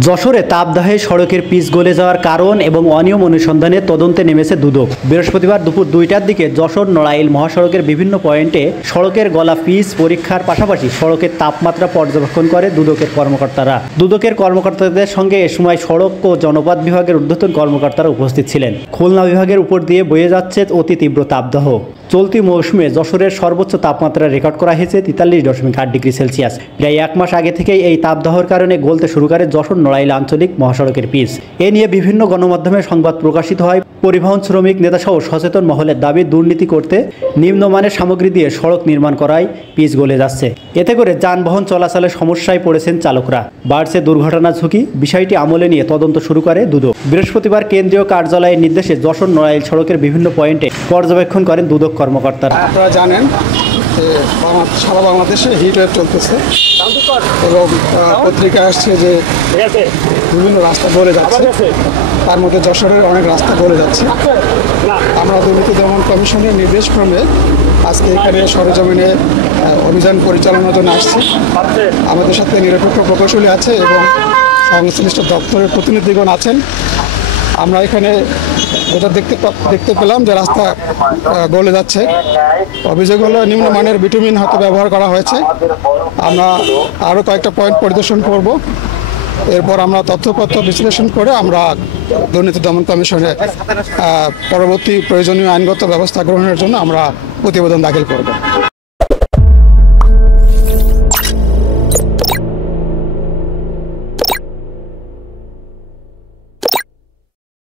যশোরে তাপদাহে সড়কের পিচ গলে যাওয়ার কারণ এবং অনিয়ম অনুসন্ধানে তদন্তে নেমেছে দুদক। বৃহস্পতিবার দুপুর 2টার দিকে যশোর নড়াইল মহাসড়কের বিভিন্ন পয়েন্টে সড়কের গলা পিচ পরীক্ষার পাশাপাশি সড়কের তাপমাত্রা পর্যবেক্ষণ করে দুদকের কর্মকর্তারা। দুদকের কর্মকর্তাদের সঙ্গে এ সময় সড়ক ও জনপথ বিভাগের ঊর্ধ্বতন কর্মকর্তারা উপস্থিত ছিলেন। খুলনা বিভাগের উপর দিয়ে বয়ে যাচ্ছে অতি তীব্র তাপদাহ। চলতি মৌসুমে যশোরের সর্বোচ্চ তাপমাত্রা রেকর্ড করা হয়েছে 43.8 ডিগ্রি সেলসিয়াস। প্রায় এক মাস আগে থেকেই এই তাপদাহর কারণে গলতে শুরু করে যশোর নড়াইল আঞ্চলিক মহাসড়কের পিচ। এ নিয়ে বিভিন্ন গণমাধ্যমে সংবাদ প্রকাশিত হয়। পরিবহন শ্রমিক নেতাসহ সচেতন মহলের দাবি, দুর্নীতি করতে নিম্নমানের সামগ্রী দিয়ে সড়ক নির্মাণ করায় পিচ গলে যাচ্ছে। এতে করে যানবাহন চলাচলে সমস্যায় পড়েছেন চালকরা, বাড়ছে দুর্ঘটনা ঝুঁকি। বিষয়টি আমলে নিয়ে তদন্ত শুরু করে দুদক। বৃহস্পতিবার কেন্দ্রীয় কার্যালয়ের নির্দেশে যশোর নড়াইল সড়কের বিভিন্ন পয়েন্টে পর্যবেক্ষণ করেন দুদক কর্মকর্তারা। আপনারা জানেন যে সারা বাংলাদেশে হিট ওয়েভ চলতেছে এবং পত্রিকায় আসছে যে বিভিন্ন রাস্তা গলে যাচ্ছে, তার মধ্যে যশোরের অনেক রাস্তা গলে যাচ্ছে। আমরা দুর্নীতি দমন কমিশনের নির্দেশক্রমে আজকে এখানে সরেজমিনে অভিযান পরিচালনার জন্য আসছি। আমাদের সাথে নিরপেক্ষ প্রকৌশলী আছে এবং সংশ্লিষ্ট দপ্তরের প্রতিনিধিগণ আছেন। আমরা এখানে যেটা দেখতে পেলাম যে রাস্তা গলে যাচ্ছে। অভিযোগ হলো নিম্নমানের বিটুমিন হয়তো ব্যবহার করা হয়েছে। আমরা আরও কয়েকটা পয়েন্ট পরিদর্শন করব। এরপর আমরা তথ্যপত্র বিশ্লেষণ করে আমরা দুর্নীতি দমন কমিশনে পরবর্তী প্রয়োজনীয় আইনগত ব্যবস্থা গ্রহণের জন্য আমরা প্রতিবেদন দাখিল করব।